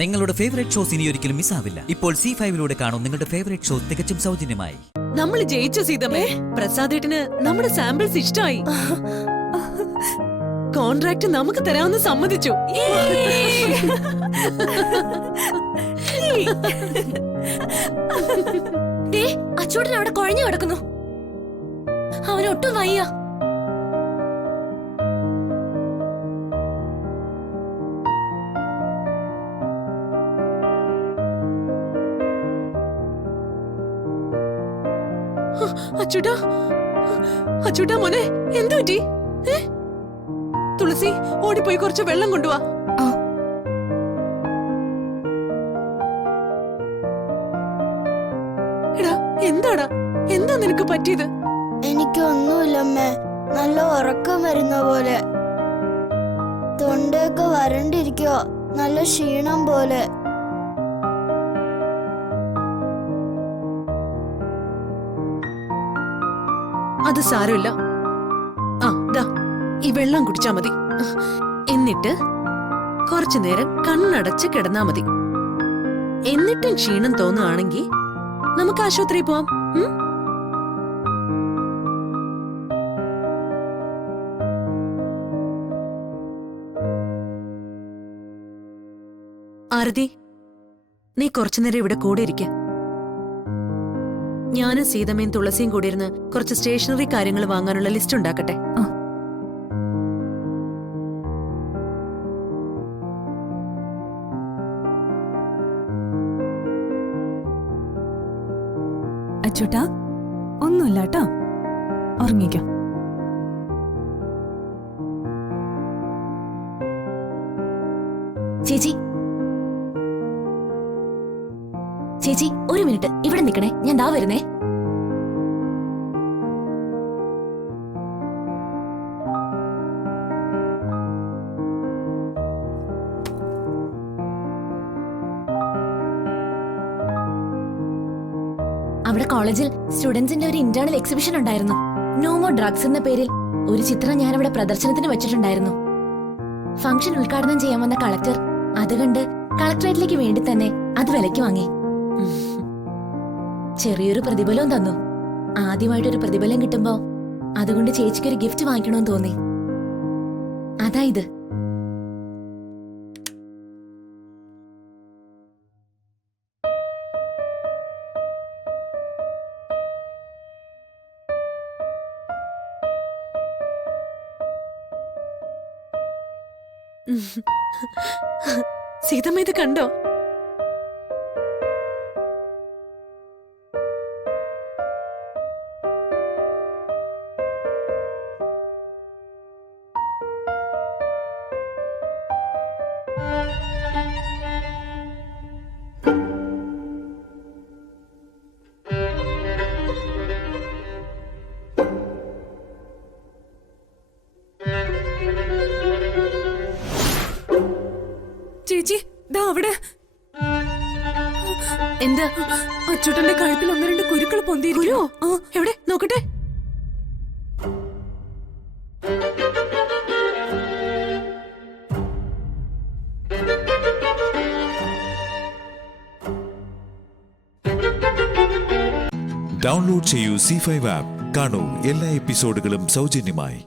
നിങ്ങളുടെ favourite shows ഇനി ഒരിക്കലും മിസ്സാവില്ല. ഇപ്പോൾ C5 കാണും നിങ്ങളുടെ ഫേവറേറ്റ് ഷോ തികച്ചും സൗജന്യമായി. നമ്മൾ ജയിച്ച സീതമേ, പ്രസാദേട്ടന് നമ്മുടെ സാമ്പിൾസ് ഇഷ്ടമായി. കോൺട്രാക്ട് നമുക്ക് തരാമെന്ന് സമ്മതിച്ചു. അച്ചോട്ടൻ അവിടെ കുഴഞ്ഞു കിടക്കുന്നു. അവനൊട്ടും വയ്യ. അച്ചുട്ടാ, അച്ചുട്ടാ മോനെ, എന്തു പറ്റി? തുളസി, ഓടിപ്പോയി കുറച്ച് വെള്ളം കൊണ്ടുവാ. എടാ, എന്താടാ, എന്താ നിനക്ക് പറ്റിയത്? എനിക്കൊന്നുമില്ലമ്മേ, നല്ല ഉറക്കം വരുന്ന പോലെ. തൊണ്ടയൊക്കെ വരണ്ടിരിക്കോ, നല്ല ക്ഷീണം പോലെ. അത് സാരമില്ല. ദാ ഈ വെള്ളം കുടിച്ചാ മതി. എന്നിട്ട് കുറച്ചു നേരം കണ്ണടച്ച് കിടന്നാ മതി. എന്നിട്ടും ക്ഷീണം തോന്നുകയാണെങ്കിൽ നമുക്ക് ആശുപത്രിയിൽ പോവാം. ആരതി, നീ കുറച്ചുനേരം ഇവിടെ കൂടെ ഇരിക്ക. ഞാനും സീതമ്മയും തുളസിയും കൂടി ഇരുന്ന് കുറച്ച് സ്റ്റേഷനറി കാര്യങ്ങൾ വാങ്ങാനുള്ള ലിസ്റ്റ് ഉണ്ടാക്കട്ടെ. അച്ചൂട്ടാ, ഒന്നുമില്ല കേട്ടോ, ഉറങ്ങിക്കോ. ചേച്ചി, ചേച്ചി ഒരു മിനിറ്റ് ഇവിടെ നിൽക്കണേ, ഞാൻ ദാ വരുന്നേ. അവിടെ കോളേജിൽ സ്റ്റുഡൻസിന്റെ ഒരു ഇന്റേണൽ എക്സിബിഷൻ ഉണ്ടായിരുന്നു. നോ മോർ ഡ്രഗ്സ് എന്ന പേരിൽ ഒരു ചിത്രം ഞാൻ അവിടെ പ്രദർശനത്തിന് വെച്ചിട്ടുണ്ടായിരുന്നു. ഫംഗ്ഷൻ ഉദ്ഘാടനം ചെയ്യാൻ വന്ന കളക്ടർ അത് കണ്ട് കളക്ടറേറ്റിലേക്ക് വേണ്ടി തന്നെ അത് വിലയ്ക്ക് വാങ്ങി. ചെറിയൊരു പ്രതിഫലവും തന്നു. ആദ്യമായിട്ടൊരു പ്രതിഫലം കിട്ടുമ്പോ അതുകൊണ്ട് ചേച്ചിക്കൊരു ഗിഫ്റ്റ് വാങ്ങിക്കണമെന്ന് തോന്നി. അതാ ഇത്. സീതമ്മ ഇത് കണ്ടോ? ചേച്ചി, ദാ അവിടെ. എന്താ? അച്ചൂട്ടന്റെ കഴുത്തിൽ 1-2 കുരുക്കൾ പൊന്തിയിരിക്കുമോ? എവിടെ നോക്കട്ടെ. ഡൗൺലോഡ് ചെയ്യൂ C5 ആപ്പ്. കാണൂ എല്ലാ എപ്പിസോഡുകളും സൗജന്യമായി.